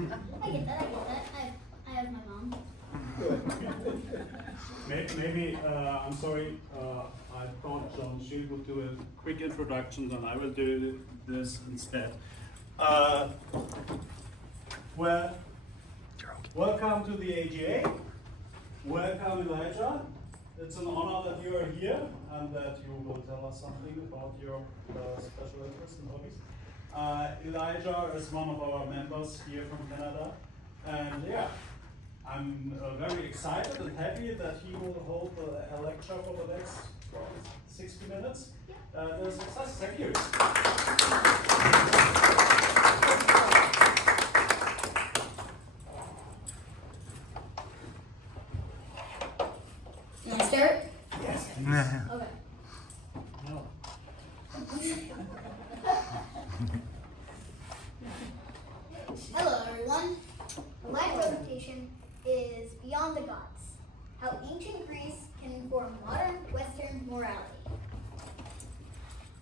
I get that. I have my mom. Maybe, I'm sorry, I thought John Shu would do a quick introduction, and I will do this instead. Well, welcome to the AGA. Welcome, Elijah. It's an honor that you are here and that you will tell us something about your special interests and hobbies. Elijah is one of our members here from Canada, and yeah, I'm very excited and happy that he will hold a lecture for the next 60 minutes. A success. Thank you. You want to start? Yes. Okay. No. Hello, everyone. My presentation is Beyond the Gods, how ancient Greece can inform modern Western morality.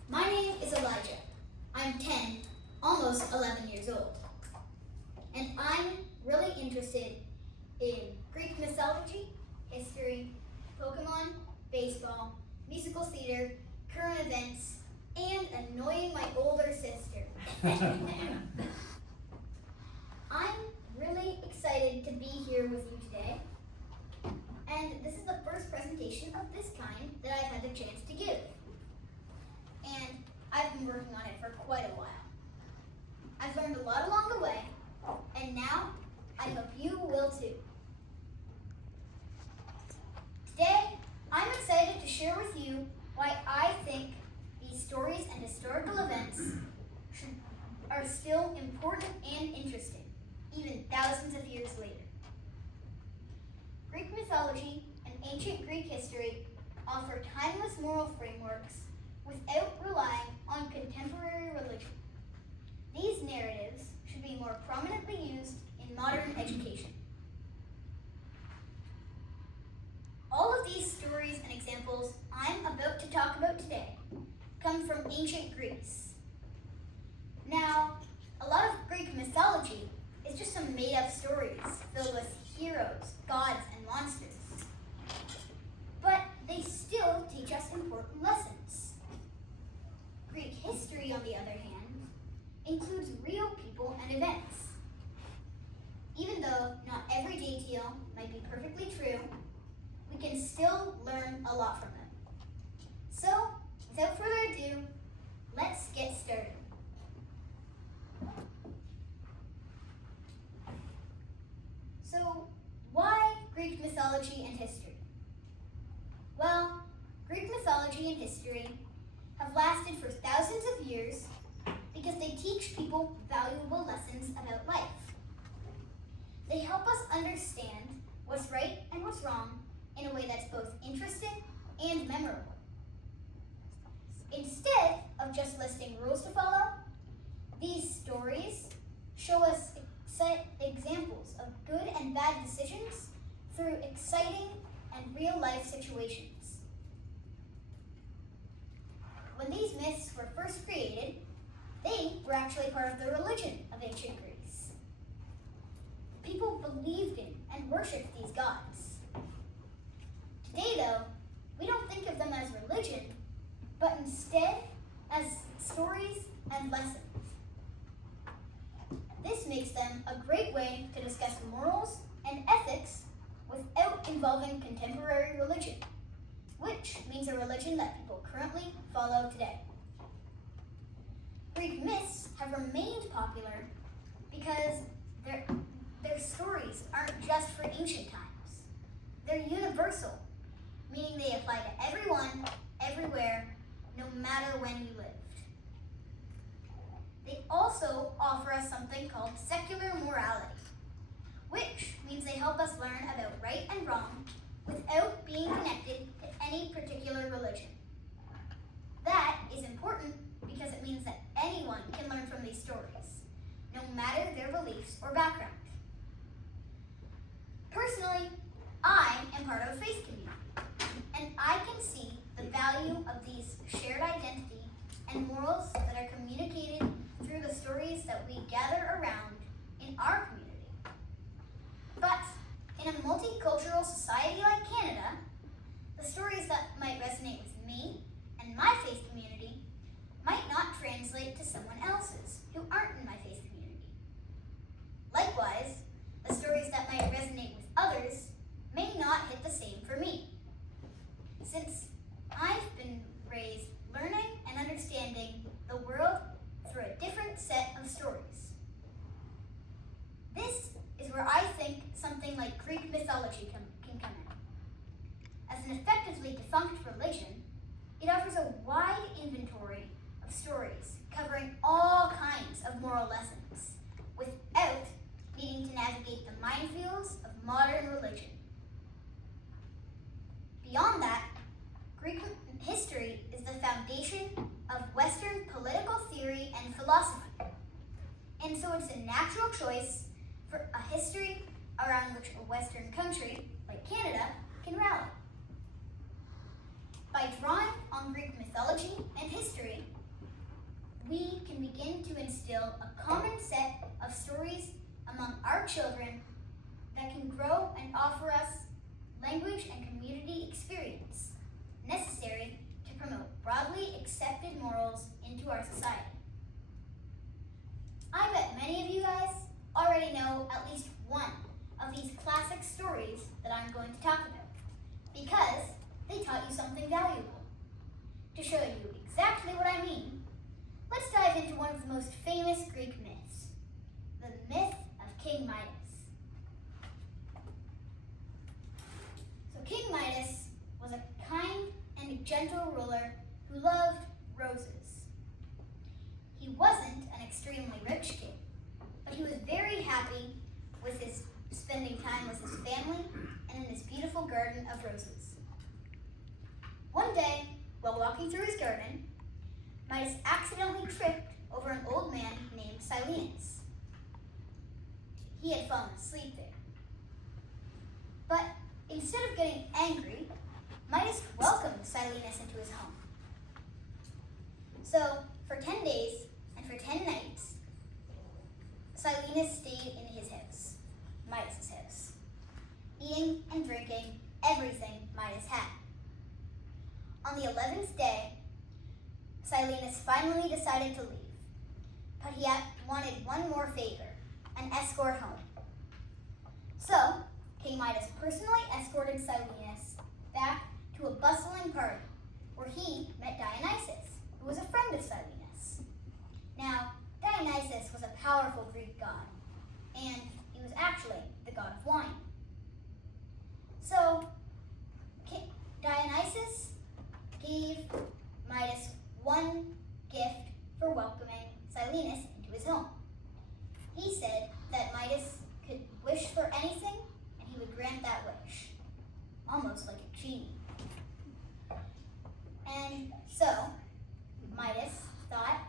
My name is Elijah. I'm 10, almost 11 years old. And I'm really interested in Greek mythology, history, Pokemon, baseball, musical theater, current events, and annoying my older sister. I'm really excited to be here with you today, and this is the first presentation of this kind that I've had the chance to give. And I've been working on it for quite a while. I've learned a lot along the way, and now I hope you will too. Today, I'm excited to share with you why I think these stories and historical events are still important and interesting, even thousands of years later. Greek mythology and ancient Greek history offer timeless moral frameworks without relying on contemporary religion. These narratives should be more prominently used in modern education. All of these stories and examples I'm about to talk about today come from ancient Greece. Now, a lot of Greek mythology is just some made-up stories filled with heroes, gods, and monsters. But they still teach us important lessons. Greek history, on the other hand, includes real people and events. Even though not every detail might be perfectly true, we can still learn a lot from them. So, without further ado, let's get started. So, why Greek mythology and history? Well, Greek mythology and history have lasted for thousands of years because they teach people valuable lessons about life. They help us understand what's right and what's wrong in a way that's both interesting and memorable. Instead of just listing rules to follow, these stories show us examples of good and bad decisions through exciting and real-life situations. When these myths were first created, they were actually part of the religion of ancient Greece. People believed in and worshipped these gods. Today, though, we don't think of them as religion, but instead as stories and lessons. This makes them a great way to discuss morals and ethics without involving contemporary religion, which means a religion that people currently follow today. Greek myths have remained popular because their stories aren't just for ancient times. They're universal, meaning they apply to everyone, everywhere, no matter when you lived. They also offer us something called secular morality, which means they help us learn about right and wrong without being connected to any particular religion. That is important because it means that anyone can learn from these stories, no matter their beliefs or background. Personally, I am part of a faith community, and I can see the value of these shared identity and morals that are communicated through the stories that we gather around in our community. like Greek mythology can come in. As an effectively defunct religion, it offers a wide inventory of stories covering all kinds of moral lessons without needing to navigate the minefields of modern religion. Beyond that, Greek history is the foundation of Western political theory and philosophy. And so it's a natural choice for a history around which a Western country, like Canada, can rally. By drawing on Greek mythology and history, we can begin to instill a common set of stories among our children that can grow and offer us language and community experience necessary to promote broadly accepted morals into our society. I bet many of you guys already know at least one of these classic stories that I'm going to talk about because they taught you something valuable. To show you exactly what I mean, let's dive into one of the most famous Greek myths, the myth of King Midas. So King Midas was a kind and gentle ruler who loved roses. He wasn't an extremely rich king, but he was very happy with his spending time with his family and in his beautiful garden of roses. One day, while walking through his garden, Midas accidentally tripped over an old man named Silenus. He had fallen asleep there. But instead of getting angry, Midas welcomed Silenus into his home. So, for 10 days and for 10 nights, Silenus stayed in his house, Midas' house, eating and drinking everything Midas had. On the 11th day, Silenus finally decided to leave, but he wanted one more favor, an escort home. So, King Midas personally escorted Silenus back to a bustling party where he met Dionysus, who was a friend of Silenus. Now, Dionysus was a powerful Greek god, and he was actually the god of wine. So, Dionysus gave Midas one gift for welcoming Silenus into his home. He said that Midas could wish for anything and he would grant that wish, almost like a genie. And so, Midas thought,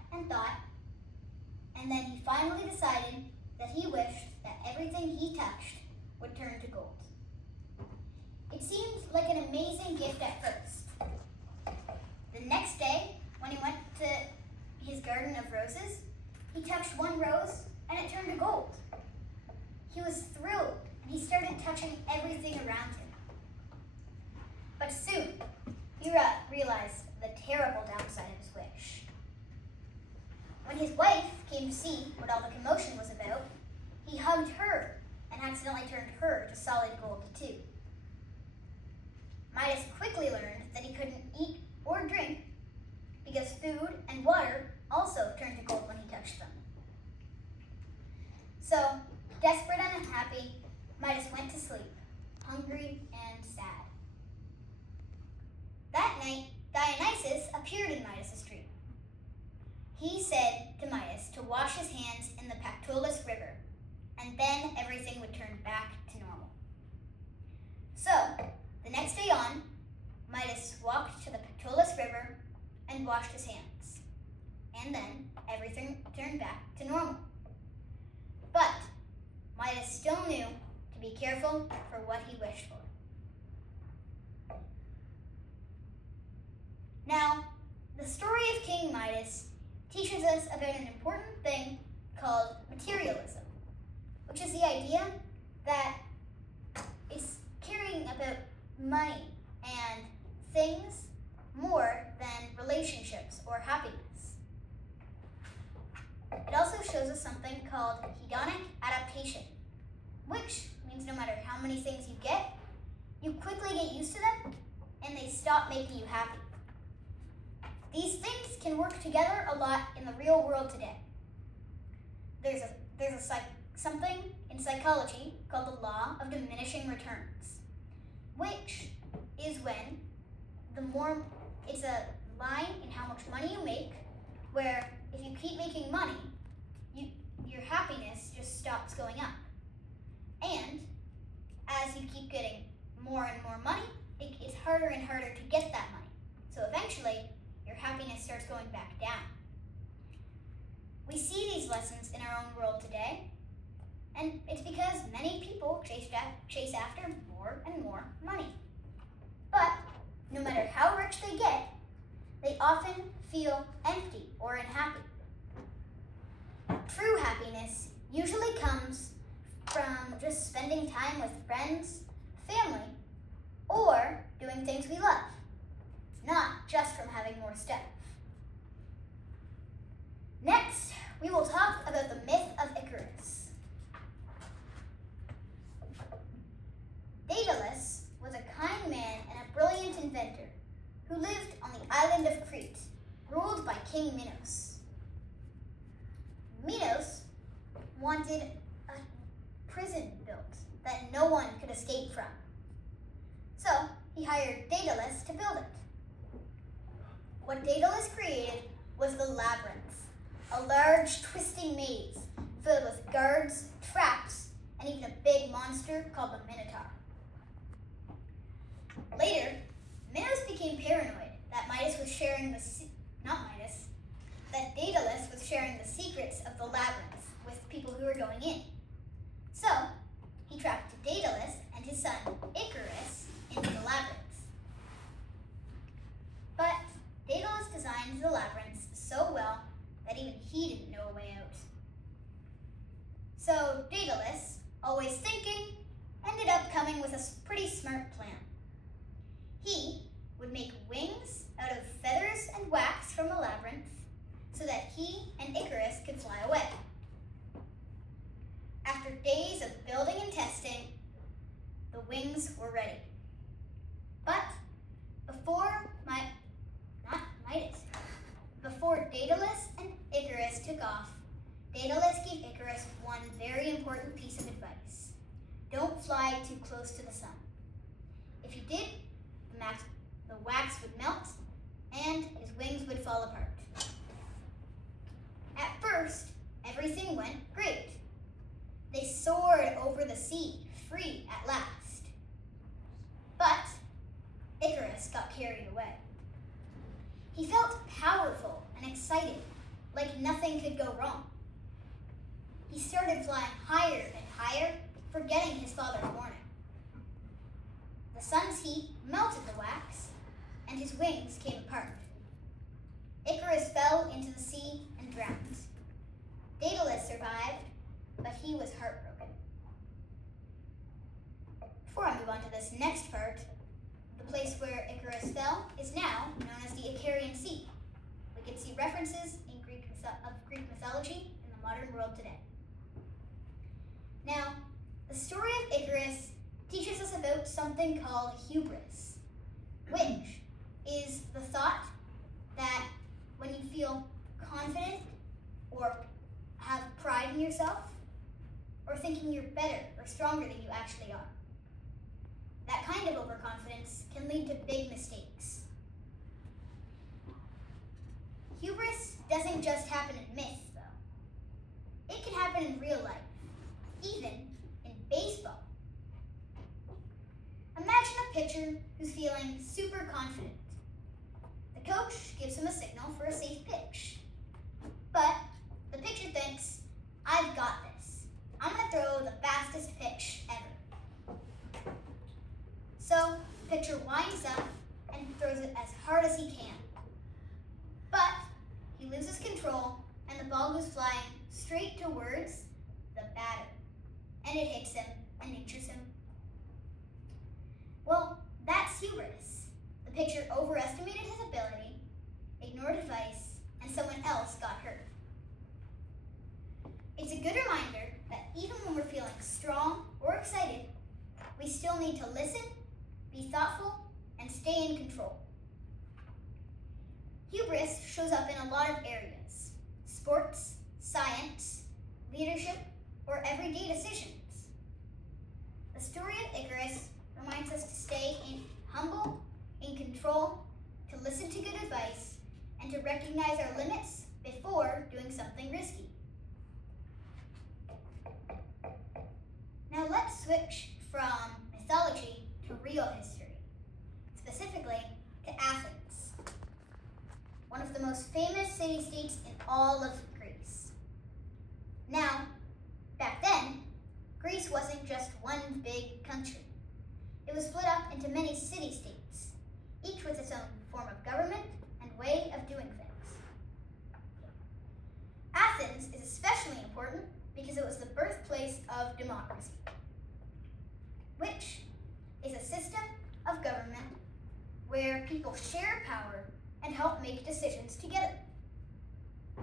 and then he finally decided that he wished that everything he touched would turn to gold. It seemed like an amazing gift at first. The next day, when he went to his garden of roses, he touched one rose and it turned to gold. He was thrilled and he started touching everything around him. But soon, he realized the terrible downside of his wish. When his wife came to see what all the commotion was about, he hugged her and accidentally turned her to solid gold too. Midas quickly learned that he couldn't eat or drink because food and water also turned to gold when he touched them. So, desperate and unhappy, Midas went to sleep, hungry and sad. That night, Dionysus appeared in Midas' dream. He said to Midas to wash his hands in the Pactolus River, and then everything would turn back to normal. So, the next day on, Midas walked to the Pactolus River and washed his hands, and then everything turned back to normal. But Midas still knew to be careful for what he wished for. Now, the story of King Midas teaches us about an important thing called materialism, which is the idea that it's caring about money and things more than relationships or happiness. It also shows us something called hedonic adaptation, which means no matter how many things you get, you quickly get used to them and they stop making you happy. These things can work together a lot in the real world today. There's a something in psychology called the law of diminishing returns, which is when it's a line in how much money you make, where if you keep making money, your happiness just stops going up. And as you keep getting more and more money, it's harder and harder to get that money. So eventually, your happiness starts going back down. We see these lessons in our own world today, and it's because many people chase after more and more money. But no matter how rich they get, they often feel empty or unhappy. True happiness usually comes from just spending time with friends, family, or doing things we love, not just from having more stuff. Next, we will talk about the myth of Icarus. Daedalus was a kind man and a brilliant inventor who lived on the island of Crete, ruled by King Minos. Minos wanted a prison built that no one could escape from. So he hired Daedalus to build it. What Daedalus created was the labyrinth, a large twisting maze filled with guards, traps, and even a big monster called the Minotaur. Later, Minos became paranoid that that Daedalus was sharing the secrets of the labyrinth with people who were going in. So, he trapped Daedalus and his son Icarus into the labyrinth. But Daedalus designed the labyrinth so well that even he didn't know a way out. So Daedalus, always thinking, ended up coming with a pretty smart plan. He would make wings out of feathers and wax from the labyrinth so that he and Icarus could fly away. After days of building and testing, the wings were ready. But before Daedalus and Icarus took off, Daedalus gave Icarus one very important piece of advice. Don't fly too close to the sun. If you did, the wax would melt and his wings would fall apart. At first, everything went great. They soared over the sea, free at last. But Icarus got carried away. He felt powerful and excited, like nothing could go wrong. He started flying higher and higher, forgetting his father's warning. The sun's heat melted the wax, and his wings came apart. Icarus fell into the sea and drowned. Daedalus survived, but he was heartbroken. Before I move on to this next part, the place where Icarus fell is now known as the Icarian Sea. We can see references in Greek mythology in the modern world today. Now, the story of Icarus teaches us about something called hubris, which is the thought that when you feel confident or have pride in yourself, or thinking you're better or stronger than you actually are. That kind of overconfidence can lead to big mistakes. Hubris doesn't just happen in myth, though. It can happen in real life, even in baseball. Imagine a pitcher who's feeling super confident. The coach gives him a signal for a safe pitch. But the pitcher thinks, I've got this. I'm going to throw the fastest pitch ever. So the pitcher winds up and throws it as hard as he can. But he loses control and the ball goes flying straight towards the batter. And it hits him and injures him. Well, that's hubris. The pitcher overestimated his ability, ignored advice, and someone else got hurt. It's a good reminder that even when we're feeling strong or excited, we still need to listen, be thoughtful, and stay in control. Hubris shows up in a lot of areas: sports, science, leadership, or everyday decisions. The story of Icarus reminds us to stay humble, in control, to listen to good advice, and to recognize our limits before doing something risky. Now let's switch from mythology to real history, specifically to Athens, one of the most famous city-states in all of Greece. Now, back then, Greece wasn't just one big country. It was split up into many city-states, each with its own form of government and way of doing things. Athens is especially important because it was the birthplace of democracy, which is a system of government where people share power and help make decisions together,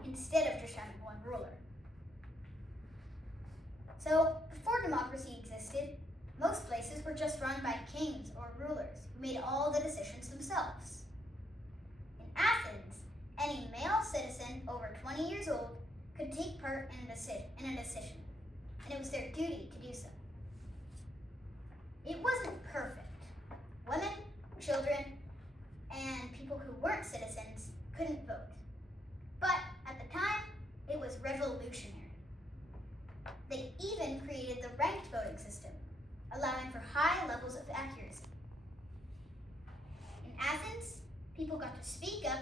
instead of just having one ruler. So, before democracy existed, most places were just run by kings or rulers who made all the decisions themselves. In Athens, any male citizen over 20 years old could take part in a decision, and it was their duty to do so. It wasn't perfect. Women, children, and people who weren't citizens couldn't vote. But at the time, it was revolutionary. They even created the ranked voting system, allowing for high levels of accuracy. In Athens, people got to speak up,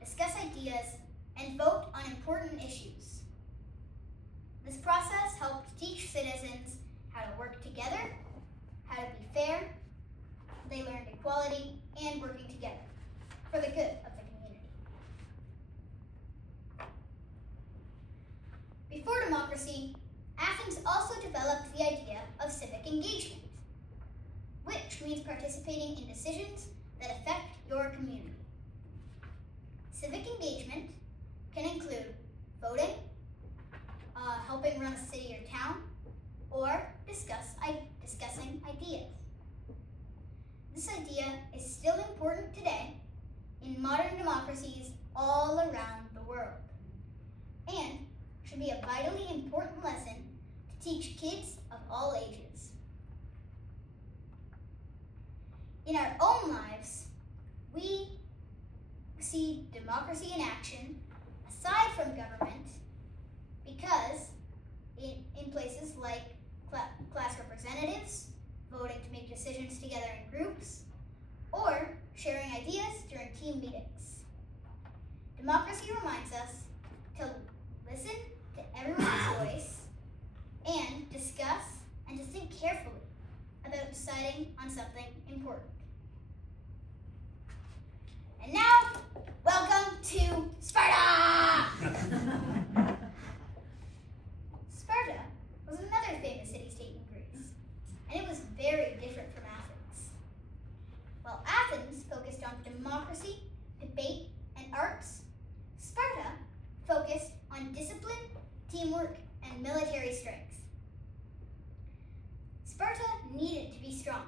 discuss ideas, and vote on important issues. This process helped teach citizens how to work together, how to be fair. They learned equality and working together for the good of the community. Before democracy, Athens also developed the idea of civic engagement, which means participating in decisions that affect your community. Civic engagement can include voting, helping run a city or town, or discussing ideas. This idea is still important today in modern democracies all around the world, and should be a vitally important lesson to teach kids of all ages. In our own lives, we see democracy in action aside from government because in places like class representatives, voting to make decisions together in groups, or sharing ideas during team meetings. Democracy reminds us to listen to everyone's voice and discuss and to think carefully about deciding on something important. And now, welcome to Sparta! Sparta was another famous city-state in Greece, and it was very different from Athens. While Athens focused on democracy, debate, and arts, Sparta focused on discipline, teamwork, and military strength. Sparta needed to be strong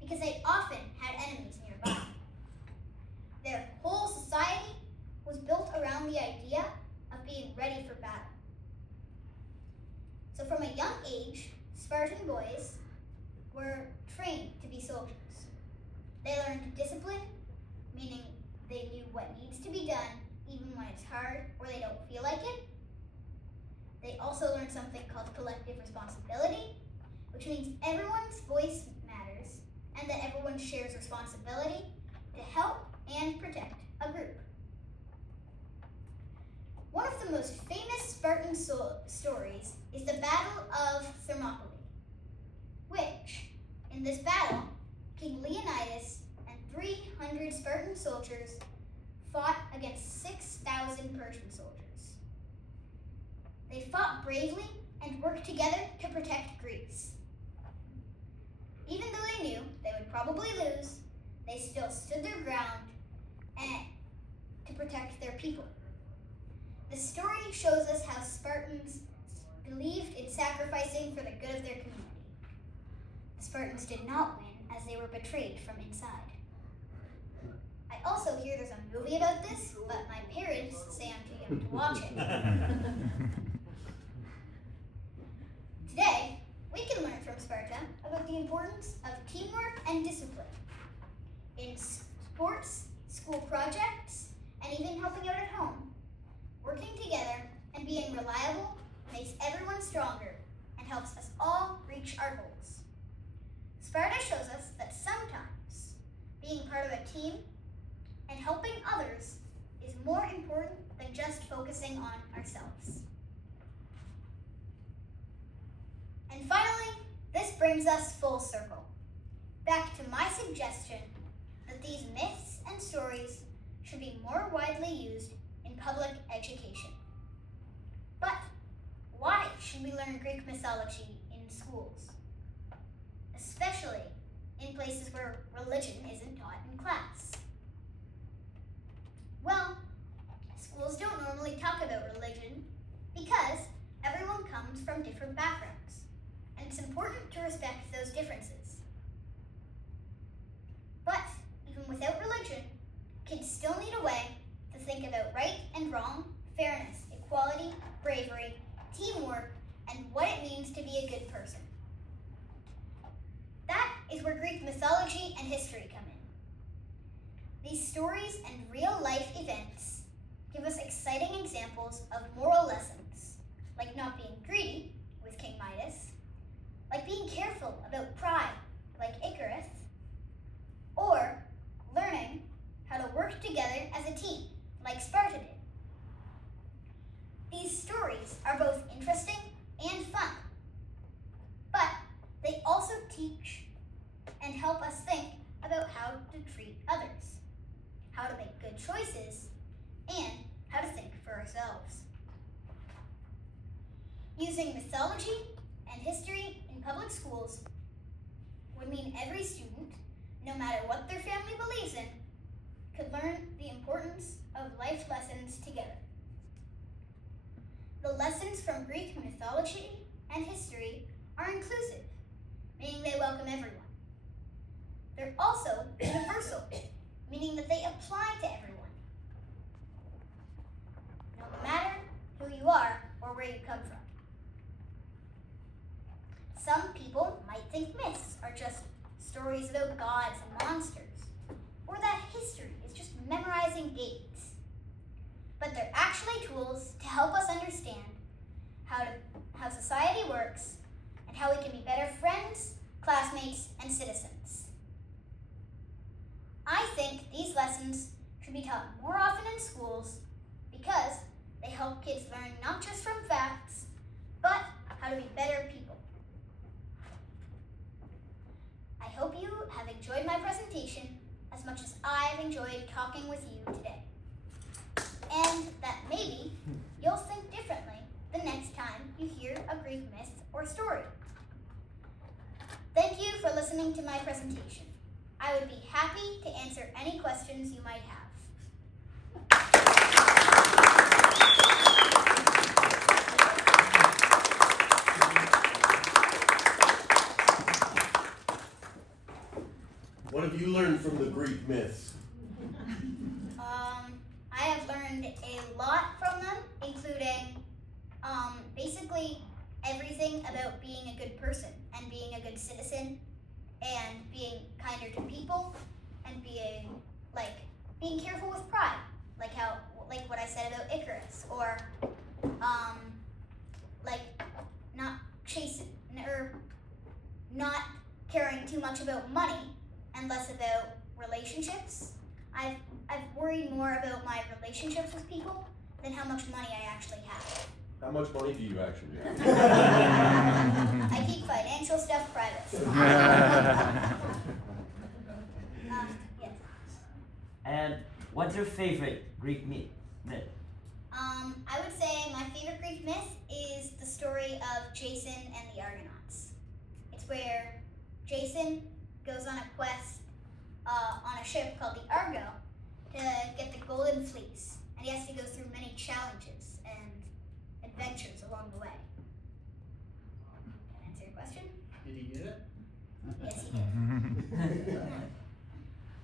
because they often had enemies nearby. Their whole society was built around the idea of being ready for battle. So from a young age, Spartan boys were trained to be soldiers. They learned discipline, meaning they knew what needs to be done even when it's hard or they don't feel like it. They also learned something called collective responsibility, which means everyone's voice matters and that everyone shares responsibility to help and protect a group. One of the most famous Spartan stories is the Battle of Thermopylae, which, in this battle, King Leonidas and 300 Spartan soldiers fought against 6,000 Persian soldiers. They fought bravely and worked together to protect Greece. Even though they knew they would probably lose, they still stood their ground and to protect their people. The story shows us how Spartans believed in sacrificing for the good of their community. The Spartans did not win as they were betrayed from inside. I also hear there's a movie about this, but my parents say I'm too young to watch it. sports, school projects, and even helping out at home. Working together and being reliable makes everyone stronger and helps us all reach our goals. Sparta shows us that sometimes being part of a team and helping others is more important than just focusing on ourselves. And finally, this brings us full circle, back to my suggestion that these myths and stories should be more widely used in public education. But why should we learn Greek mythology in schools? Especially in places where religion isn't taught in class. Well, schools don't normally talk about religion because everyone comes from different backgrounds, and it's important to respect those differences. But even without religion, kids still need a way to think about right and wrong, fairness, equality, bravery, teamwork, and what it means to be a good person. That is where Greek mythology and history come in. These stories and real-life events give us exciting examples of moral lessons, like not being greedy, with King Midas, like being careful about pride, like Icarus, or learning how to work together as a team, like Sparta did. These stories are both interesting and fun, but they also teach and help us think about how to treat others, how to make good choices, and how to think for ourselves. Using mythology and history in public schools would mean every student, no matter what their family believes in, could learn the importance of life lessons together. The lessons from Greek mythology and history are inclusive, meaning they welcome everyone. They're also universal, meaning that they apply to everyone, no matter who you are or where you come from. Some people might think myths are just stories about gods and monsters, or that history is just memorizing dates. But they're actually tools to help us understand how society works and how we can be better friends, classmates, and citizens. I think these lessons should be taught more often in schools because they help kids learn not just from facts, but how to be better people. I hope you have enjoyed my presentation as much as I've enjoyed talking with you today. And that maybe you'll think differently the next time you hear a Greek myth or story. Thank you for listening to my presentation. I would be happy to answer any questions you might have. What have you learned from the Greek myths? I have learned a lot from them, including basically everything about being a good person and being a good citizen and being kinder to people and being careful with pride, like what I said about Icarus, or not chasing or not caring too much about money and less about relationships. I've worried more about my relationships with people than how much money I actually have. How much money do you actually have? I keep financial stuff private. Yes. And what's your favorite Greek myth? I would say my favorite Greek myth is the story of Jason and the Argonauts. It's where Jason goes on a quest on a ship called the Argo to get the Golden Fleece, and he has to go through many challenges and adventures along the way. Can I answer your question? Did he get it? Yes, he did.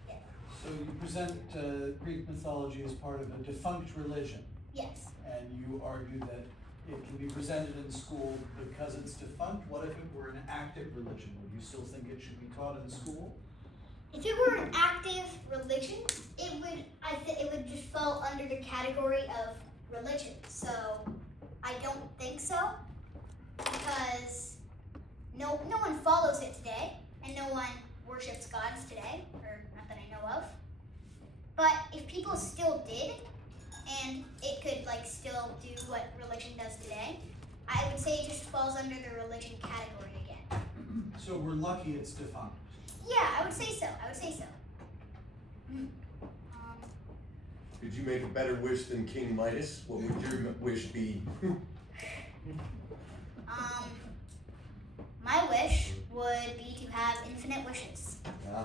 Yeah. So you present Greek mythology as part of a defunct religion, Yes. and you argue that it can be presented in school because it's defunct. What if it were an active religion? Would you still think it should be taught in school? If it were an active religion, it would just fall under the category of religion. So I don't think so, because no one follows it today, and no one worships gods today, or not that I know of. But if people still did, and it could like still do what religion does today, I would say it just falls under the religion category again. So we're lucky it's defunct. Yeah, I would say so. Could you make a better wish than King Midas? What would your wish be? My wish would be to have infinite wishes.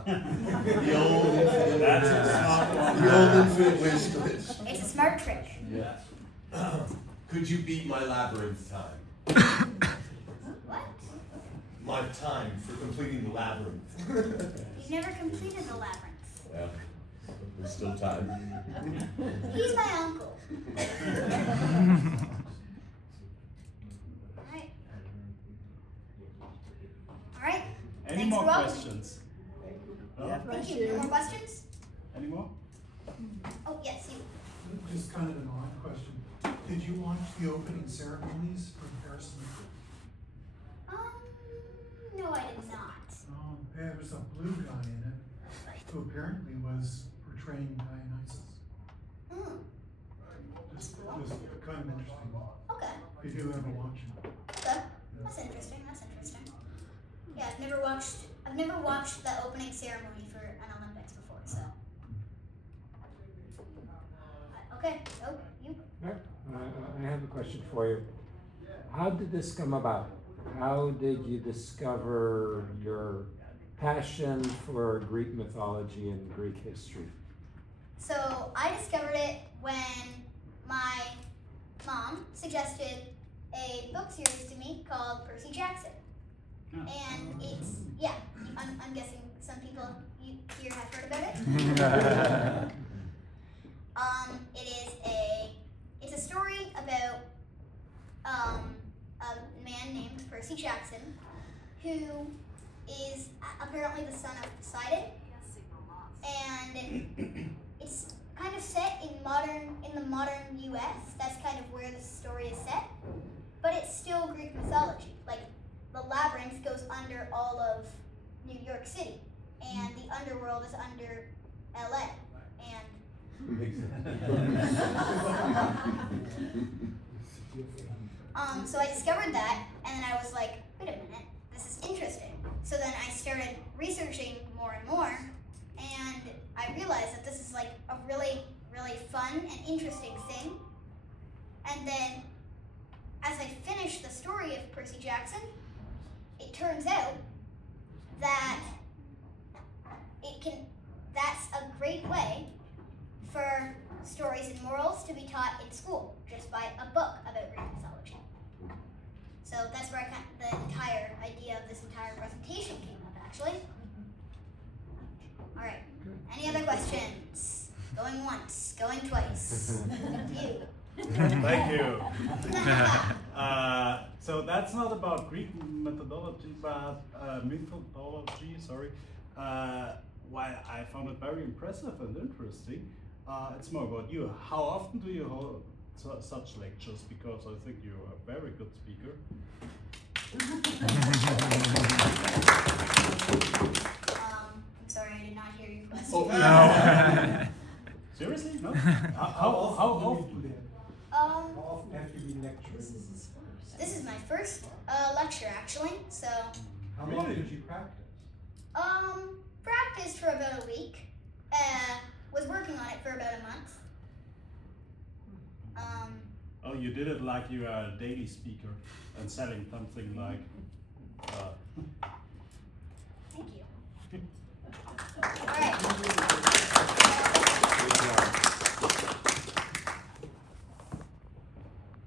The old infinite That's wish. a smart one. The old infinite wish glitch. It's a smart trick. Yeah. Could you beat my labyrinth time? What? My time for completing the labyrinth. You've never completed the labyrinth. Yeah, there's still time. He's my uncle. Alright. Alright. Any Thanks more for welcoming. questions? No? Thank you. No more questions? Any more? Oh, yes, you. Just kind of an odd question. Did you watch the opening ceremonies from Paris? No, I did not. There was a blue guy in it who apparently was portraying Dionysus. Just was kind of interesting. Okay. Did you ever watch it? Okay. That's interesting. Yeah, I've never watched the opening ceremony for an Olympics before, so. Okay, oh, you. I have a question for you. How did this come about? How did you discover your passion for Greek mythology and Greek history? So I discovered it when my mom suggested a book series to me called Percy Jackson. And it's, yeah, I'm guessing some people here have heard about it. It's a story about a man named Percy Jackson, who is apparently the son of Poseidon, and it's kind of set in the modern U.S. That's kind of where the story is set, but it's still Greek mythology. Like, the labyrinth goes under all of New York City, and the underworld is under LA, and so I discovered that, and then I was like, wait a minute, this is interesting. So then I started researching more and more, and I realized that this is like a really, really fun and interesting thing. And then as I finished the story of Percy Jackson, it turns out that that's a great way for stories and morals to be taught in school, just by a book about Greek mythology. So that's where the entire idea of this entire presentation came up, actually. All right, any other questions? Going once, going twice. You. Thank you. So that's not about Greek methodology, but mythology. Sorry. Why I found it very impressive and interesting. It's more about you. How often do you hold such lectures? Because I think you're a very good speaker. I'm sorry, I did not hear your question. Oh, No. Seriously? No? How often? do that? Um, How often have you been lecturing? This is my first lecture, actually. So, How long Really? did you practice? practiced for about a week. Was working on it for about a month. Oh, you did it like you are a daily speaker and selling something like